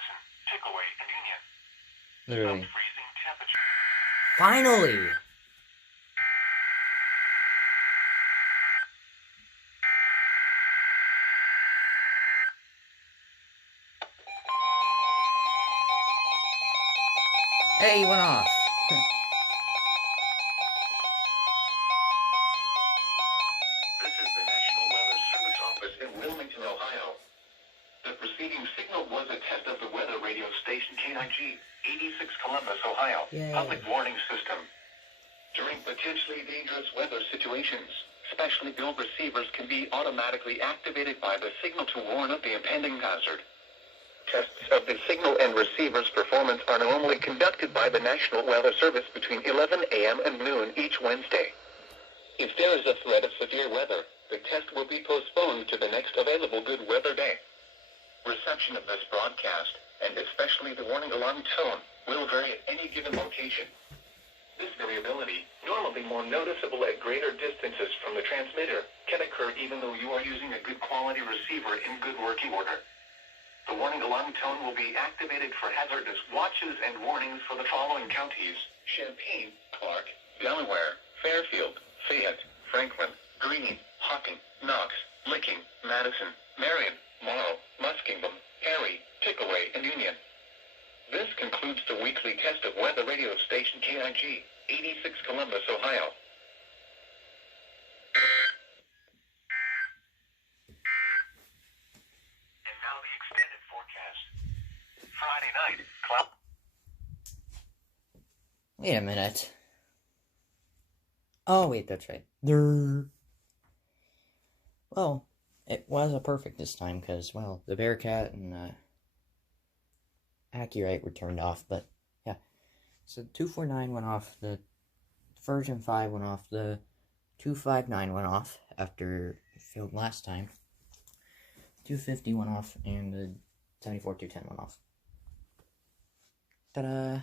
Madison, Pickaway, and Union. Literally. Sub-freezing temperature. Finally! Hey, he went off. This is the National Weather Service Office in Wilmington, Ohio. The preceding signal was a test of the weather radio station KIG, 86 Columbus, Ohio, Yay. public warning system. During potentially dangerous weather situations, specially built receivers can be automatically activated by the signal to warn of the impending hazard. Tests of the signal and receiver's performance are normally conducted by the National Weather Service between 11 a.m. and noon each Wednesday. If there is a threat of severe weather, the test will be postponed to the next available good weather day. Reception of this broadcast, and especially the warning alarm tone, will vary at any given location. This variability, normally more noticeable at greater distances from the transmitter, can occur even though you are using a good quality receiver in good working order. The warning alarm tone will be activated for hazardous watches and warnings for the following counties: Champaign, Clark, Delaware, Fairfield, Fayette, Franklin, Greene, Hocking, Knox, Licking, Madison, Marion, Morrow, Muskingum, Perry, Pickaway, and Union. This concludes the weekly test of weather radio station KIG, 86 Columbus, Ohio. And now the extended forecast. Friday night, cloud. Wait a minute. Oh, wait, that's right. Well, it was a perfect this time, because, well, the Bearcat and Accurate were turned off, but, yeah. So, 249 went off, the version 5 went off, the 259 went off after it failed last time, 250 went off, and the 74-210 went off. Ta-da!